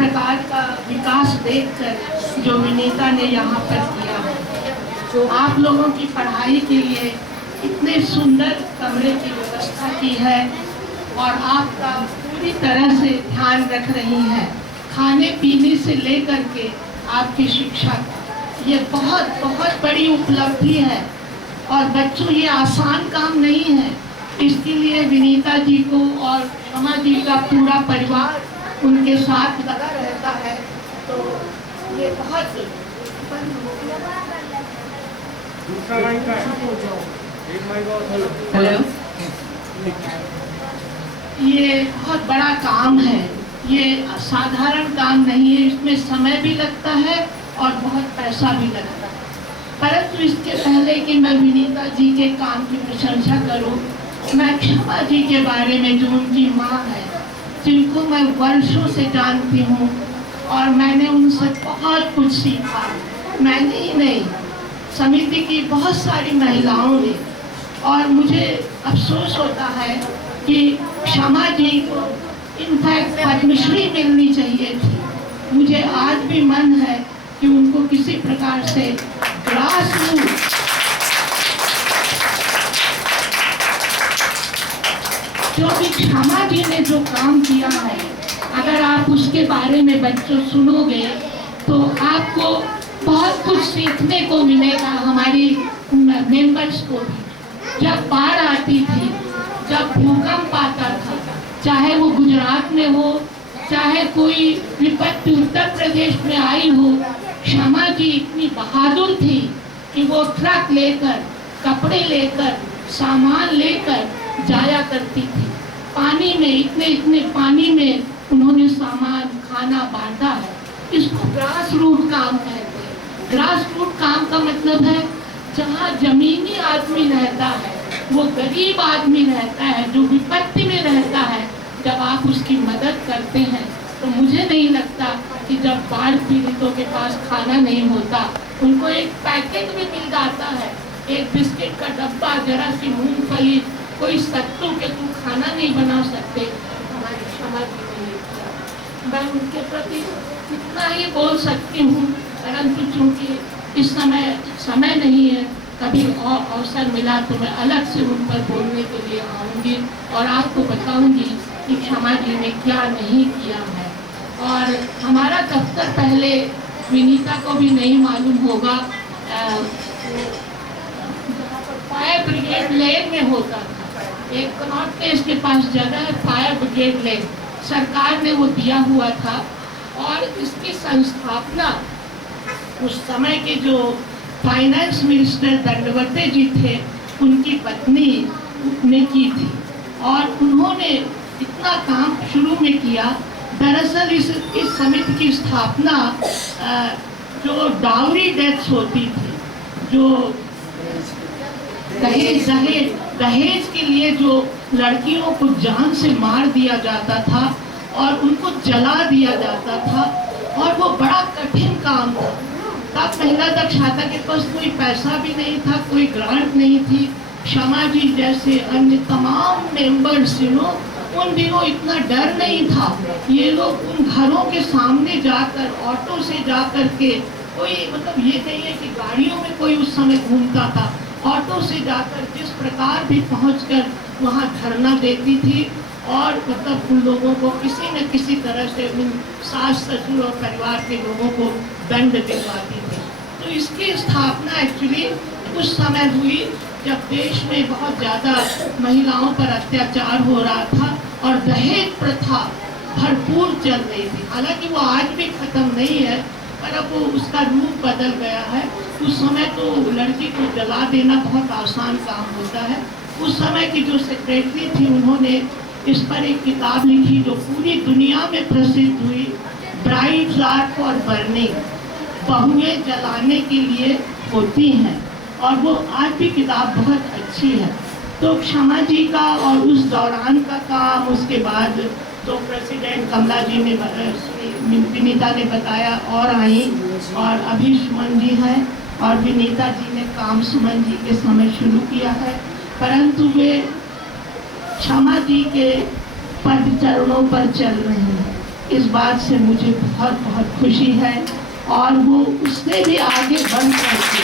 प्रकार का विकास देखकर जो विनीता ने यहाँ पर किया है, जो आप लोगों की पढ़ाई के लिए इतने सुंदर कमरे की व्यवस्था की है और आपका पूरी तरह से ध्यान रख रही हैं, खाने पीने से लेकर के आपकी शिक्षा, ये बहुत बहुत बड़ी उपलब्धि है। और बच्चों, ये आसान काम नहीं है। इसके लिए विनीता जी को और क्षमा जी का पूरा परिवार उनके साथ लगा रहता है। तो ये बहुत हेलो, ये बहुत बड़ा काम है, ये साधारण काम नहीं है। इसमें समय भी लगता है और बहुत पैसा भी लगता है। परंतु इसके पहले कि मैं विनीता जी के काम की प्रशंसा करूं, मैं क्षमा जी के बारे में, जो उनकी माँ है, जिनको मैं वर्षों से जानती हूँ और मैंने उनसे बहुत कुछ सीखा। मैंने ही नहीं, समिति की बहुत सारी महिलाओं ने। और मुझे अफसोस होता है कि क्षमा जी को इनफैक्ट पद्मश्री मिलनी चाहिए थी। मुझे आज भी मन है कि उनको किसी प्रकार से ग्रास रूट, क्योंकि क्षमा जी ने जो काम किया है, अगर आप उसके बारे में बच्चों सुनोगे तो आपको बहुत कुछ सीखने को मिलेगा। हमारी मेंबर्स को भी, जब बाढ़ आती थी, जब भूकंप आता था, चाहे वो गुजरात में हो, चाहे कोई विपत्ति उत्तर प्रदेश में आई हो, क्षमा जी इतनी बहादुर थी कि वो ट्रक लेकर, कपड़े लेकर, सामान लेकर जाया करती थी। पानी में, इतने इतने पानी में उन्होंने सामान, खाना बांटा है। इसको ग्रास रूट काम कहते हैं। ग्रास रूट काम का मतलब है जहाँ जमीनी आदमी रहता है, वो गरीब आदमी रहता है, जो विपत्ति में रहता है, जब आप उसकी मदद करते हैं तो मुझे नहीं लगता कि जब बाढ़ पीड़ितों के पास खाना नहीं होता, उनको एक पैकेट भी मिल जाता है, एक बिस्किट का डब्बा, जरा सी मूंगफली, कोई सत्तू के तुम खाना नहीं बना सकते, हमारी क्षमा जी ने किया। मैं उनके प्रति इतना ही बोल सकती हूँ, परंतु चूंकि इस समय नहीं है, कभी और अवसर मिला तो मैं अलग से उन पर बोलने के लिए आऊँगी और आपको बताऊँगी कि क्षमा जी ने क्या नहीं किया है। और हमारा दफ्तर पहले विनीता को भी नहीं मालूम होगा, फायर ब्रिगेड लेन में होता था। एक कनॉट प्लेस के पास जगह है, फायर ब्रिगेड लेन, सरकार ने वो दिया हुआ था। और इसकी संस्थापना उस समय के जो फाइनेंस मिनिस्टर दंडवते जी थे, उनकी पत्नी ने की थी। और उन्होंने इतना काम शुरू में किया। दरअसल इस समिति की स्थापना जो डाउरी डेथ्स होती थी, जो दहेज के लिए जो लड़कियों को जान से मार दिया जाता था और उनको जला दिया जाता था, और वो बड़ा कठिन काम था। तब महिला दक्षता के पास कोई पैसा भी नहीं था, कोई ग्रांट नहीं थी। क्षमा जी जैसे अन्य तमाम मेंबर्स, उन दिनों इतना डर नहीं था। ये लोग उन घरों के सामने जाकर, ऑटो से जाकर के, कोई मतलब ये कहिए कि गाड़ियों में कोई उस समय घूमता था, ऑटो से जाकर जिस प्रकार भी पहुंचकर वहाँ धरना देती थी और मतलब उन लोगों को किसी न किसी तरह से उन सास ससुर और परिवार के लोगों को दंड दिलवाती थी। तो इसकी स्थापना एक्चुअली उस समय हुई जब देश में बहुत ज़्यादा महिलाओं पर अत्याचार हो रहा था और दहेज प्रथा भरपूर चल रही थी। हालांकि वो आज भी खत्म नहीं है, पर अब वो उसका रूप बदल गया है। उस समय तो लड़की को जला देना बहुत आसान काम होता है। उस समय की जो सेक्रेटरी थी, उन्होंने इस पर एक किताब लिखी जो पूरी दुनिया में प्रसिद्ध हुई, ब्राइड्स आर फॉर बर्निंग, बहुएं जलाने के लिए होती हैं। और वो आज भी किताब बहुत अच्छी है। तो क्षमा जी का और उस दौरान का काम, उसके बाद तो प्रेसिडेंट कमला जी ने, विनीता ने बताया और आई, और अभी सुमन जी हैं, और विनीता जी ने काम सुमन जी के समय शुरू किया है। परंतु वे क्षमा जी के पद चरणों पर चल रहे हैं। इस बात से मुझे बहुत बहुत खुशी है। और वो उससे भी आगे बढ़ करके,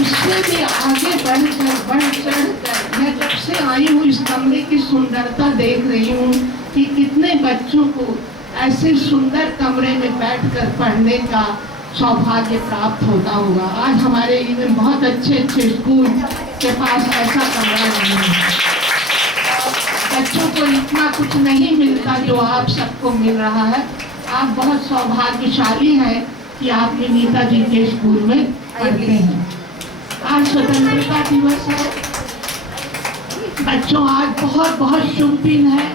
उससे भी आगे बढ़ चढ़ कर, मैं जब से आई हूँ इस कमरे की सुंदरता देख रही हूँ कि कितने बच्चों को ऐसे सुंदर कमरे में बैठकर पढ़ने का सौभाग्य प्राप्त होता होगा। आज हमारे इवन बहुत अच्छे अच्छे स्कूल के पास ऐसा कमरा नहीं है। बच्चों को इतना कुछ नहीं मिलता जो आप सबको मिल रहा है। आप बहुत सौभाग्यशाली हैं कि आप विनीता जी के स्कूल में पढ़ते हैं। आज स्वतंत्रता दिवस है बच्चों, आज बहुत बहुत शुभ दिन है।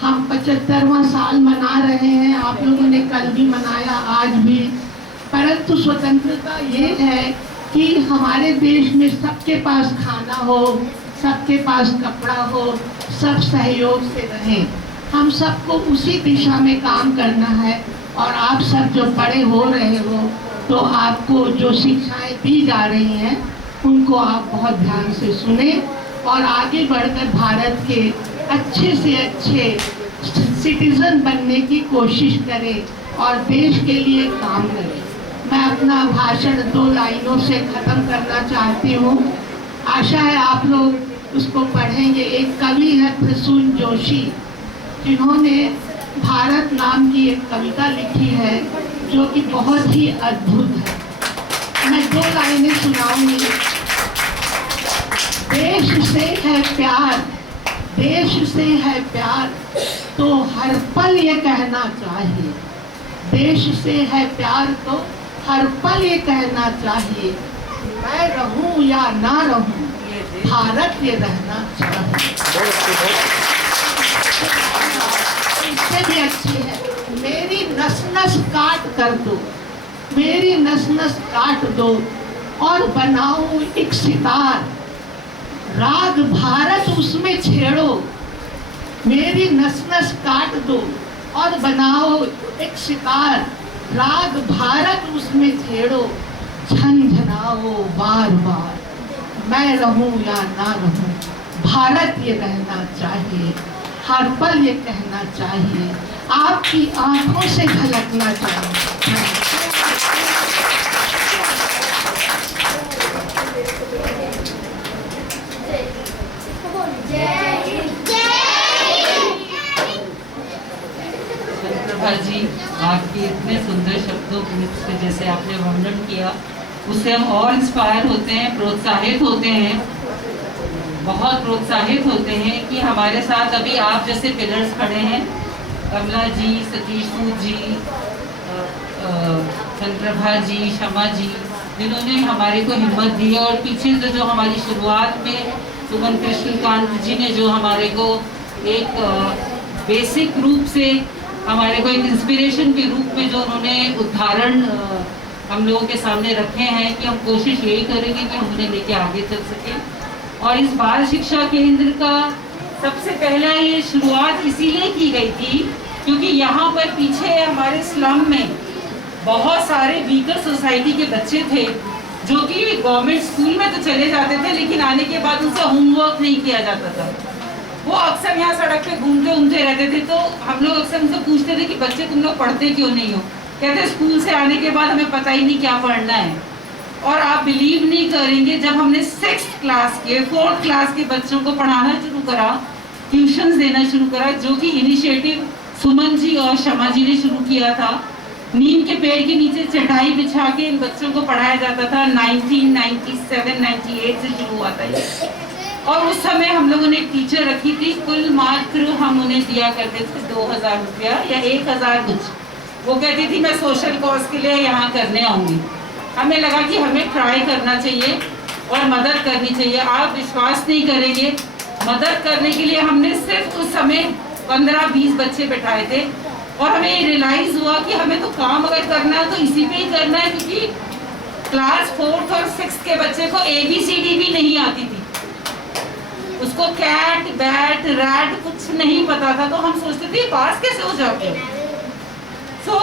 हम 75वां साल मना रहे हैं, आप लोगों ने कल भी मनाया, आज भी। परंतु स्वतंत्रता ये है कि हमारे देश में सबके पास खाना हो, सबके पास कपड़ा हो, सब सहयोग से रहें। हम सबको उसी दिशा में काम करना है। और आप सब जो बड़े हो रहे हो तो आपको जो शिक्षाएं दी जा रही हैं उनको आप बहुत ध्यान से सुने और आगे बढ़कर भारत के अच्छे से अच्छे सिटीजन बनने की कोशिश करें और देश के लिए काम करें। मैं अपना भाषण 2 लाइनों से ख़त्म करना चाहती हूँ। आशा है आप लोग उसको पढ़ेंगे। एक कवि है प्रसून जोशी, जिन्होंने भारत नाम की एक कविता लिखी है जो कि बहुत ही अद्भुत है। मैं 2 लाइनें सुनाऊंगी। देश से है प्यार, देश से है प्यार तो हर पल ये कहना चाहिए। देश से है प्यार तो हर पल ये कहना चाहिए, मैं रहूं या ना रहूं, भारत ये रहना चाहिए। इससे भी अच्छी है, मेरी नस नस काट कर दो, मेरी नस नस काट दो और बनाओ एक सितार, राग भारत उसमें छेड़ो। मेरी नस नस काट दो और बनाओ एक सितार, राग भारत उसमें छेड़ो, झनझनाओ बार बार, मैं रहूं या ना रहूं, भारत ये रहना चाहिए, हर पल ये कहना चाहिए, आपकी आंखों से झलकना चाहिए। जी, आपके इतने सुंदर शब्दों से जैसे आपने वर्णन किया उससे हम और इंस्पायर होते हैं, प्रोत्साहित होते हैं, बहुत प्रोत्साहित होते हैं कि हमारे साथ अभी आप जैसे पिलर्स खड़े हैं, कमला जी, सतीश सूद जी, चंद्रभा जी, शमा जी, जिन्होंने हमारे को हिम्मत दी और पीछे से जो हमारी शुरुआत में सुमन कृष्णकांत जी ने जो हमारे को एक बेसिक रूप से हमारे को एक इंस्पिरेशन के रूप में जो उन्होंने उदाहरण हम लोगों के सामने रखे हैं कि हम कोशिश यही करेंगे कि हम उन्हें लेके आगे चल सकें। और इस बाल शिक्षा केंद्र का सबसे पहला ये शुरुआत इसीलिए की गई थी क्योंकि यहाँ पर पीछे हमारे स्लम में बहुत सारे वीकर सोसाइटी के बच्चे थे जो कि गवर्नमेंट स्कूल में तो चले जाते थे लेकिन आने के बाद उनसे होमवर्क नहीं किया जाता था। वो अक्सर यहाँ सड़क पे घूमते घूमते रहते थे। तो हम लोग अक्सर उनसे पूछते थे कि बच्चे तुम लोग पढ़ते क्यों नहीं हो? कहते स्कूल से आने के बाद हमें पता ही नहीं क्या पढ़ना है। और आप बिलीव नहीं करेंगे, जब हमने 6th क्लास के 4th क्लास के बच्चों को पढ़ाना शुरू करा, ट्यूशंस देना शुरू करा, जो कि इनिशिएटिव सुमन जी और शमा जी ने शुरू किया था। नीम के पेड़ के नीचे चटाई बिछा के इन बच्चों को पढ़ाया जाता था। 1997-98 से शुरू हुआ था ये। और उस समय हम लोगों ने एक टीचर रखी थी, कुल मात्र हम उन्हें दिया करते थे 2000 रुपया या 1000 कुछ। वो कहती थी मैं सोशल कॉज के लिए यहाँ करने आऊँगी। हमें लगा कि हमें ट्राई करना चाहिए और मदद करनी चाहिए। आप विश्वास नहीं करेंगे, मदद करने के लिए हमने सिर्फ उस समय 15-20 बच्चे बैठाए थे और हमें ये रियलाइज हुआ कि हमें तो काम अगर करना है तो इसी पे ही करना है, क्योंकि क्लास 4th और 6th के बच्चे को ABCD भी नहीं आती थी, उसको कैट बैट रैट कुछ नहीं पता था। तो हम सोचते थे पास कैसे हो जाते हैं। तो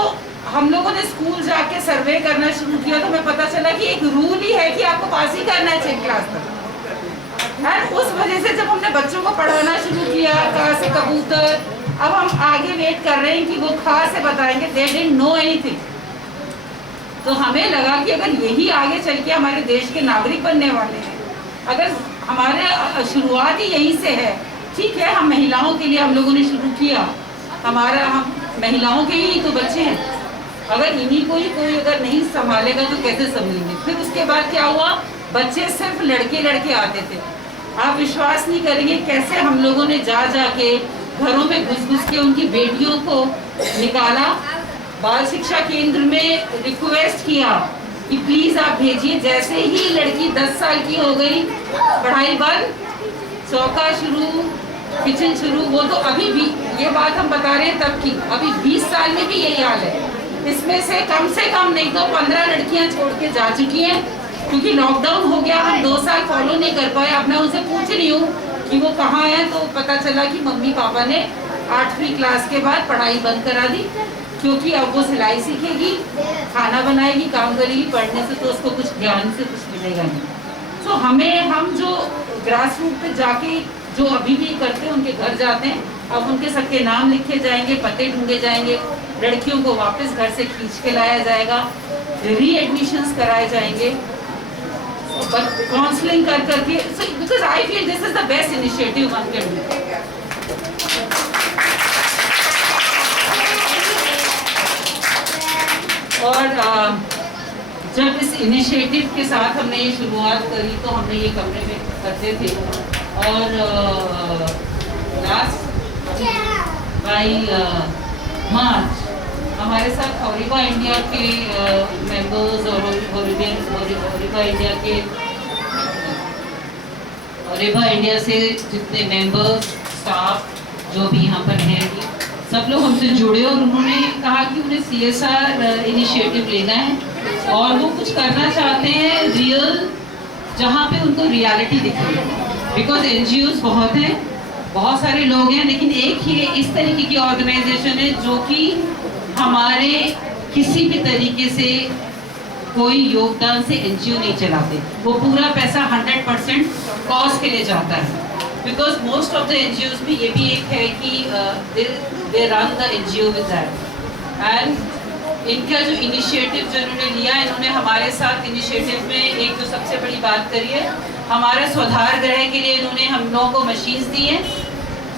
हम लोगों ने स्कूल जाके सर्वे करना शुरू किया तो हमें पता चला कि एक रूल ही है कि आपको पास ही करना है 6th क्लास तक। और उस वजह से जब हमने बच्चों को पढ़ाना शुरू किया क से कबूतर, अब हम आगे वेट कर रहे हैं कि वो ख से बताएंगे, दे डिडंट नो एनीथिंग। तो हमें लगा कि अगर यही आगे चल के हमारे देश के नागरिक बनने वाले हैं, अगर हमारे शुरुआत ही यहीं से है, ठीक है हम महिलाओं के लिए हम लोगों ने शुरू किया, हमारा हम महिलाओं के ही तो बच्चे हैं, अगर इन्हीं को ही कोई अगर नहीं संभालेगा तो कैसे संभालेंगे। फिर उसके बाद क्या हुआ, बच्चे सिर्फ लड़के आते थे। आप विश्वास नहीं करेंगे कैसे हम लोगों ने जा के घरों में घुस के उनकी बेटियों को निकाला, बाल शिक्षा केंद्र में रिक्वेस्ट किया कि प्लीज आप भेजिए। जैसे ही लड़की 10 साल की हो गई, पढ़ाई बंद, चौका शुरू, किचन शुरू। वो तो अभी भी, ये बात हम बता रहे हैं तब की, अभी 20 साल में भी यही हाल है। इसमें से कम नहीं तो 15 लड़कियां छोड़ के जा चुकी हैं, क्योंकि लॉकडाउन हो गया, हम 2 साल फॉलो नहीं कर पाए। अब मैं उनसे पूछ रही हूँ कि वो कहाँ है, तो पता चला कि मम्मी पापा ने 8वीं क्लास के बाद पढ़ाई बंद करा दी, क्योंकि अब वो सिलाई सीखेगी, खाना बनाएगी, काम करेगी, पढ़ने से तो उसको कुछ ज्ञान से कुछ मिलेगा नहीं। तो हम जो ग्रास रूट पे जाके जो अभी भी करते हैं, उनके घर जाते हैं, अब उनके सबके नाम लिखे जाएंगे, पते ढूंढे जाएंगे, लड़कियों को वापस घर से खींच के लाया जाएगा, री-एडमिशंस कराए जाएंगे, काउंसलिंग करके। Because I feel this is the best initiative one can do. और जब इस इनिशिएटिव के साथ हमने ये शुरुआत करी तो हमने ये कमरे में करते थे, और लास्ट बाई मार्च हमारे साथ हॉरिबा इंडिया के मेंबर्स और हॉरिबा इंडिया से जितने मेंबर्स, स्टाफ जो भी यहाँ पर हैं, सब लोग हमसे जुड़े और उन्होंने कहा कि उन्हें CSR इनिशिएटिव लेना है और वो कुछ करना चाहते हैं रियल, जहाँ पे उनको रियलिटी दिखे। बिकॉज NGOs बहुत हैं, बहुत सारे लोग हैं, लेकिन एक ही इस तरीके की ऑर्गेनाइजेशन है जो कि हमारे किसी भी तरीके से कोई योगदान से NGO नहीं चलाते। वो पूरा पैसा 100% कॉज के लिए जाता है। Because most of the NGOs में ये भी एक है कि they run the NGO with that. And इनका जो इनिशिएटिव जो इन्होंने लिया, इन्होंने हमारे साथ इनिशिएटिव में एक जो सबसे बड़ी बात करी है, हमारे स्वाधार गृह के लिए इन्होंने हम लोगों को मशीन्स दी हैं,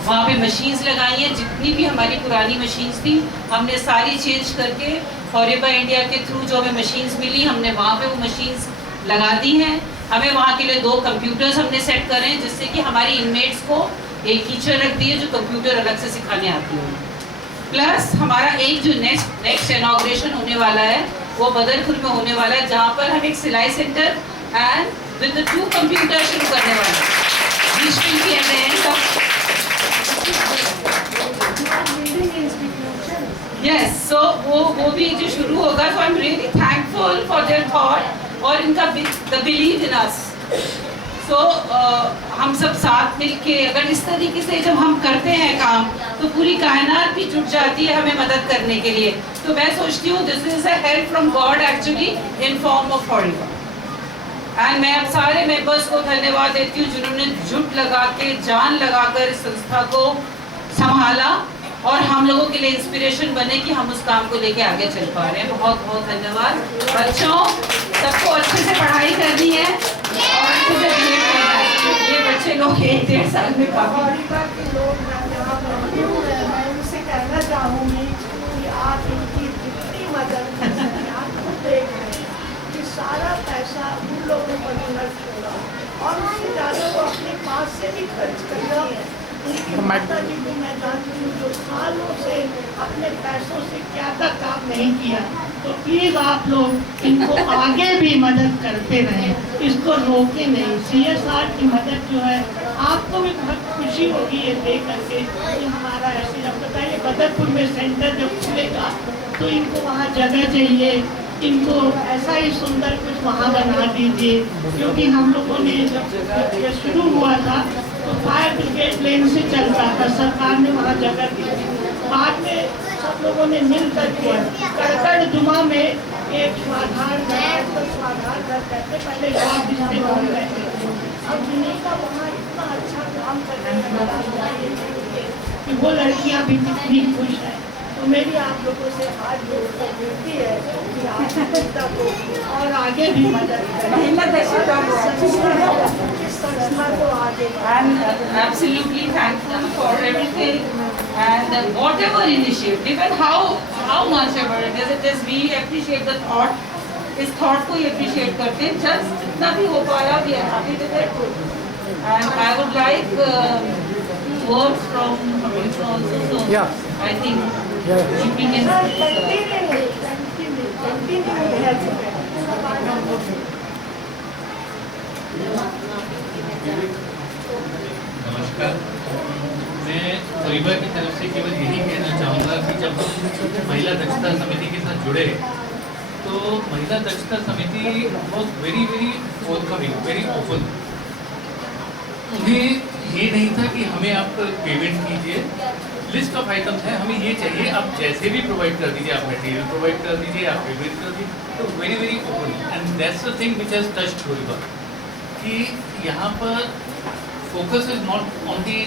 वहाँ पे मशीन्स लगाई हैं। जितनी भी हमारी पुरानी मशीन्स थी हमने सारी चेंज करके हॉरिबा इंडिया के थ्रू जो हमें मशीन्स मिली, हमने वहाँ पे वो मशीन्स लगा दी हैं। हमें वहाँ के लिए 2 कंप्यूटर्स हमने सेट करे हैं, जिससे कि हमारी इनमेट्स को एक टीचर रख दी है जो कंप्यूटर अलग से सिखाने आती है। प्लस हमारा एक जो नेक्स्ट इनॉग्रेशन होने वाला है वो बदरपुर में होने वाला है, जहाँ पर हम एक सिलाई सेंटर एंड विद 2 कंप्यूटर शुरू करने वाले हैं। यस, सो वो भी जो शुरू होगा, so I am really thankful for their thought और इनका द बिलीव इन अस। सो हम सब साथ मिलके अगर इस तरीके से जब हम करते हैं काम, तो पूरी कायनात भी जुट जाती है हमें मदद करने के लिए। तो मैं सोचती हूँ this is a help from God actually in form of Horiba. And मैं अब सारे मेंबर्स को धन्यवाद देती हूँ जिन्होंने जुट लगा के, जान लगाकर इस संस्था को संभाला और हम लोगों के लिए इंस्पिरेशन बने कि हम उस काम को लेके आगे चल पा रहे हैं। बहुत बहुत धन्यवाद। बच्चों, सबको अच्छे से पढ़ाई करनी है और अच्छे से बिहेव करना है। ये बच्चे लोग 1-1.5 साल में काफी उनसे कहना चाहूँगी कि आप इनकी जितनी मदद आप खुद देख रहे हैं कि सारा पैसा उन लोगों पर खर्च होगा और उससे ज़्यादा वो अपने पास से भी खर्च करती है। उनकी माता जी को मैं जानती हूँ जो सालों से अपने पैसों से क्या तक काम नहीं किया। तो प्लीज आप लोग इनको आगे भी मदद करते रहें, इसको रोके नहीं। CSR की मदद जो है, आपको भी बहुत खुशी होगी ये देख करके कि हमारा ऐसे, जब बताइए बदरपुर में सेंटर जब खुलेगा तो इनको वहाँ जगह चाहिए, इनको ऐसा ही सुंदर कुछ वहाँ बना दीजिए। क्योंकि हम लोगों ने जब ये शुरू हुआ था तो फायर ब्रिगेड लेन से चलता था, सरकार ने वहाँ जगह दी थी। बाद में सब लोगों ने मिल करके कड़कड़ दुमा में एक स्वाधार घर कहते, पहले जवाब जिससे कहते थे, अब विनीता वहाँ इतना अच्छा काम कर रही है कि वो लड़कियां भी कितनी खुश हैं। तो मेरी आप लोगों से हाथ जोड़कर विनती है कि आप विनीता को और आगे भी मदद करें। महिला दक्षता इस संस्था को आगे And absolutely thankful for everything and whatever initiative, even how much ever it is, we appreciate the thought. इस thought को appreciate करते हैं, just जितना भी हो पाया we are happy with it. And I would like words from Hamish also. So Yeah. I think Yeah. keeping in नमस्कार, मैं परिवार की तरफ से केवल यही कहना चाहूँगा कि जब हम महिला दक्षता समिति के साथ जुड़े तो Mahila Dakshata Samiti was very very forthcoming, very open. उन्हें ये नहीं था कि हमें आप पेमेंट कीजिए, लिस्ट ऑफ आइटम्स है, हमें ये चाहिए, आप जैसे भी प्रोवाइड कर दीजिए, आप मटेरियल प्रोवाइड कर दीजिए, आप पेमेंट कर दीजिए। तो very very open and that's the thing which has touched Horiba कि यहाँ पर focus is not on the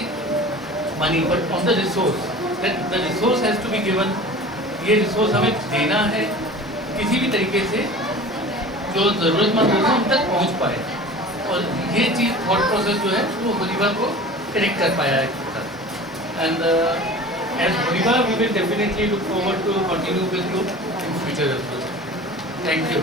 money but on the resource, that the resource has to be given। ये रिसोर्स हमें देना है किसी भी तरीके से जो ज़रूरतमंद लोग हैं उन तक पहुँच पाए, और ये चीज़ थॉट प्रोसेस जो है वो होलिबा को कनेक्ट कर पाया है। And as Horiba we will definitely look forward to continue with you in future. Thank you.